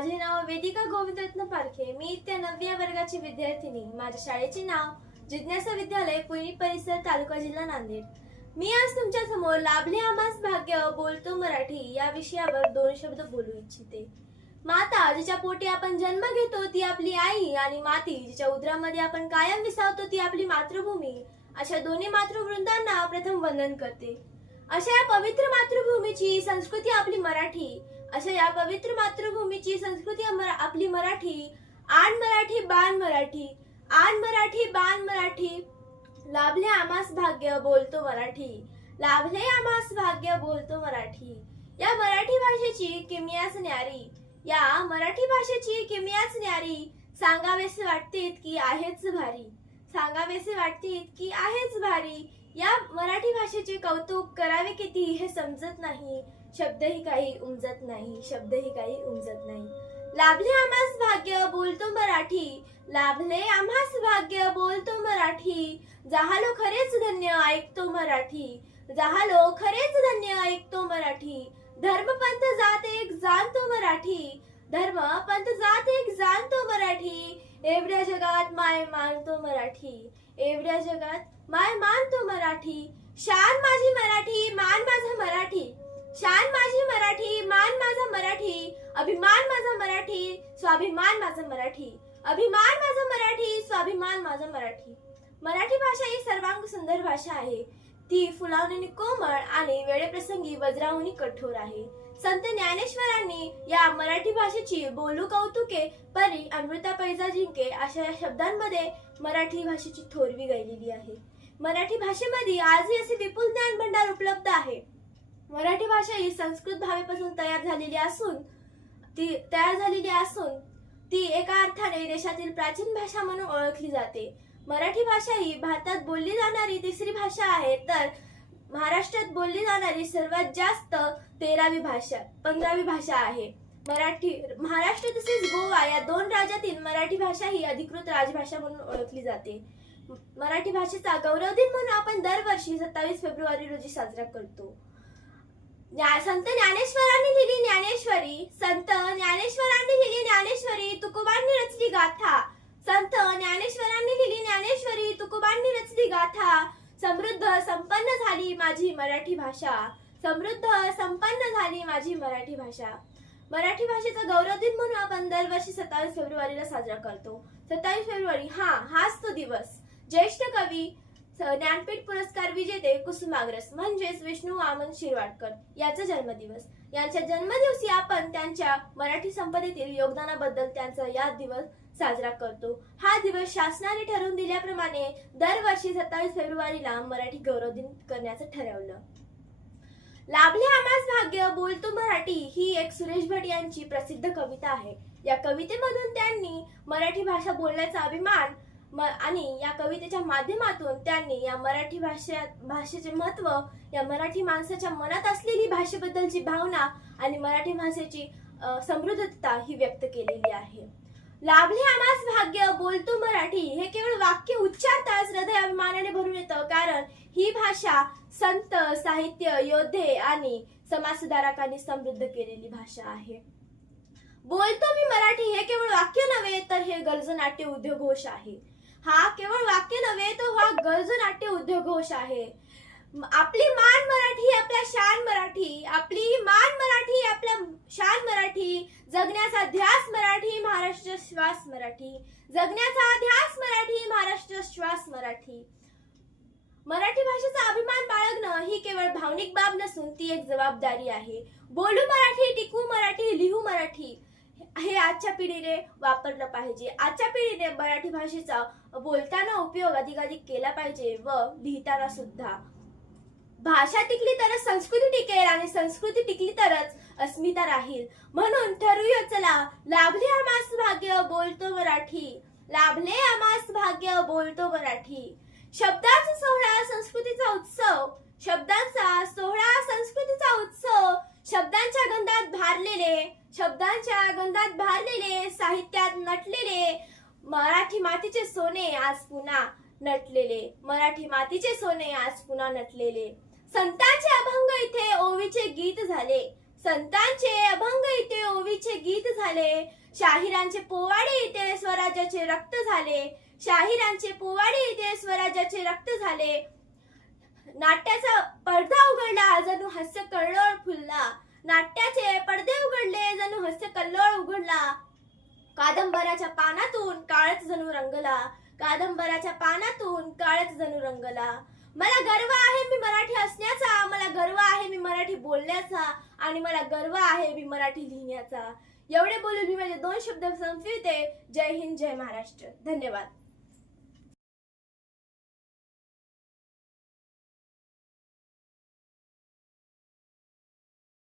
माझे नाव वेदिका गोविंदरत्न पारखे मी इयत्ता नवव्या वर्गाची विद्यार्थिनी. माझ्या शाळेचे नाव जिज्ञासा विद्यालय पुणे परिसर तालुका जिल्हा नांदेड. मी आज तुमच्यासमोर लाभले आमास भाग्य बोलतो मराठी या विषयावर दोन शब्द बोलू इच्छिते. माता जिच्या पोटी आपण जन्म घेतो ती आपली आई आणि माती जिच्या उदरामध्ये आपण कायम विसावतो ती आपली मातृभूमी. अशा दोन्ही मातृवृंदांना प्रथम वंदन करते. अशा या पवित्र मातृभूमीची संस्कृती आपली मराठी. अशा या पवित्र मातृभूमीची संस्कृती आपली मराठी आण मराठी बाण मराठी आण मराठी बाण मराठी. लाभले आम्हास भाग्य बोलतो मराठी. लाभले आम्हास भाग्य बोलतो मराठी. या मराठी भाषेची किमयाच न्यारी. या मराठी भाषेची किमयाच न्यारी. सांगावेसे वाटते की आहेच भारी. सांगावेसे वाटते की आहेच भारी. या मराठी भाषेचे कौतुक करावे किती हे समजत नाही. शब्दही काही उमजत नाही शब्दही काही उमजत नाही. लाभले आम्हास भाग्य बोलतो मराठी. लाभले आम्हास भाग्य बोलतो मराठी. जाहालो खरेच धन्य ऐकतो मराठी. जाहालो खरेच धन्य ऐकतो मराठी. धर्म पंथ जात एक जाणतो मराठी. धर्म पंथ जात एक जाणतो मराठी. एवढ्या जगात माय मानतो मराठी. एवढ्या जगात माय मानतो मराठी. शान माझी मराठी मान माझा मराठी. शान माझी मराठी मान माझा मराठी अभिमान माझा मराठी स्वाभिमान माझा मराठी अभिमान माझा मराठी स्वाभिमान माझा मराठी. मराठी भाषा ही सर्वांग सुंदर भाषा आहे. ती फुलावणी कोमळ आणि वेळेप्रसंगी वज्राहुनी कठोर आहे. संत ज्ञानेश्वरांनी या मराठी भाषेची बोलू कौतुके परी अमृता पैजा जिंके अशा या शब्दांमध्ये मराठी भाषेची थोरवी गायलेली आहे. मराठी भाषेमध्ये आजही असे विपुल ज्ञान भंडार उपलब्ध आहे मराठी भाषा ही संस्कृत भावेपासून तयार झालेली असून ती तयार झालेली असून ती एका अर्थाने देशातील प्राचीन भाषा म्हणून ओळखली जाते. मराठी भाषा ही भारतात बोलली जाणारी तिसरी भाषा आहे तर महाराष्ट्रात बोलली जाणारी सर्वात जास्त तेरावी भाषा पंधरावी भाषा आहे. मराठी महाराष्ट्र तसेच गोवा या दोन राज्यातील मराठी भाषा ही अधिकृत राजभाषा म्हणून ओळखली जाते. मराठी भाषेचा गौरव दिन म्हणून आपण दरवर्षी सत्तावीस फेब्रुवारी रोजी साजरा करतो. संत ज्ञानेश्वरांनी लिहिली ज्ञानेश्वरी. संत ज्ञानेश्वरांनी लिहिली ज्ञानेश्वरी तुकोबांनी रचली गाथा. संत ज्ञानेश्वरांनी लिहिली ज्ञानेश्वरी तुकोबांनी रचली गाथा. समृद्ध संपन्न झाली माझी मराठी भाषा. समृद्ध संपन्न झाली माझी मराठी भाषा. मराठी भाषेचा गौरव दिन म्हणून आपण दरवर्षी सत्तावीस फेब्रुवारीला साजरा करतो. सत्तावीस फेब्रुवारी हा हाच तो दिवस. ज्येष्ठ कवी ज्ञानपीठ पुरस्कार विजेते कुसुमाग्रस म्हणजेच विष्णू वामन शिरवाडकर याचा जन्मदिवस. यांच्या जन्मदिवशी आपण त्यांच्या मराठी संपदेतील योगदानाबद्दल त्यांचा या दिवस साजरा करतो. हा दिवस शासनाने ठरवून दिल्याप्रमाणे दरवर्षी सत्तावीस फेब्रुवारीला मराठी गौरव दिन करण्याचं ठरवलं. लाभले आम्हास भाग्य बोलतो मराठी ही एक सुरेश भट यांची प्रसिद्ध कविता आहे. या कवितेमधून त्यांनी मराठी भाषा बोलण्याचा अभिमान आणि या कवितेच्या माध्यमातून त्यांनी या मराठी भाषा भाषेचे महत्त्व या मराठी माणसाच्या मनात असलेली भाषेबद्दलची भावना आणि मराठी भाषेची समृद्धता ही व्यक्त केलेली आहे. लाभले आम्हास भाग्य बोलतो मराठी. हे केवळ वाक्य उच्चारताच हृदय अभिमानाने भरून येतं कारण ही भाषा संत साहित्य योद्धे आणि समाजसुधारकांनी समृद्ध केलेली भाषा आहे. बोलतो मी मराठी. हे केवळ वाक्य नव्हे तर हे गरजनाट्य उद्योगघोष आहे. हा केवळ वाक्य नव्हे तर हा गरजनाट्य उद्योगोष आहे. आपली मान मराठी आपल्या शान मराठी आपली मान मराठी आपल्या शान मराठी जगण्याचा ध्यास मराठी महाराष्ट्र श्वास मराठी जगण्याचा ध्यास मराठी महाराष्ट्र श्वास मराठी. मराठी भाषेचा अभिमान बाळगणं ही केवळ भावनिक बाब नसून ती एक जबाबदारी आहे. बोलू मराठी टिकू मराठी लिहू मराठी हे आजच्या पिढीने वापरलं पाहिजे. आजच्या पिढीने मराठी भाषेचा बोलताना उपयोग अधिकाधिक केला पाहिजे व लिहिताना सुद्धा. भाषा टिकली तरच संस्कृती टिकेल आणि संस्कृती टिकली तरच अस्मिता राहील. म्हणून ठरवूया चला. लाभले आमास भाग्य बोलतो मराठी. लाभले आमास भाग्य बोलतो मराठी. शब्द मराठी मातीचे सोने आज पुन्हा नटलेले. मराठी मातीचे सोने आज पुन्हा नटलेले. संतांचे अभंग इथे ओवीचे गीत झाले. संतांचे अभंग इथे ओवीचे गीत झाले. शाहिरांचे पोवाडे इथे स्वराज्याचे रक्त झाले. शाहिरांचे पोवाडे इथे स्वराज्याचे रक्त झाले. नाट्याचा पडदा उघडला जणू हास्य कल्लोळ फुलला. नाट्याचे पडदे उघडले जणू हास्य कल्लोळ उघडला कादंबराच्या पानातून काळच जणू रंगला. कादंबराच्या पानातून काळच जणू रंगला. मला गर्व आहे मी मराठी असण्याचा. मला गर्व आहे मी मराठी बोलण्याचा. आणि मला गर्व आहे मी मराठी लिहिण्याचा. एवढे बोलून मी माझे दोन शब्द संपविते. जय हिंद जय महाराष्ट्र. धन्यवाद.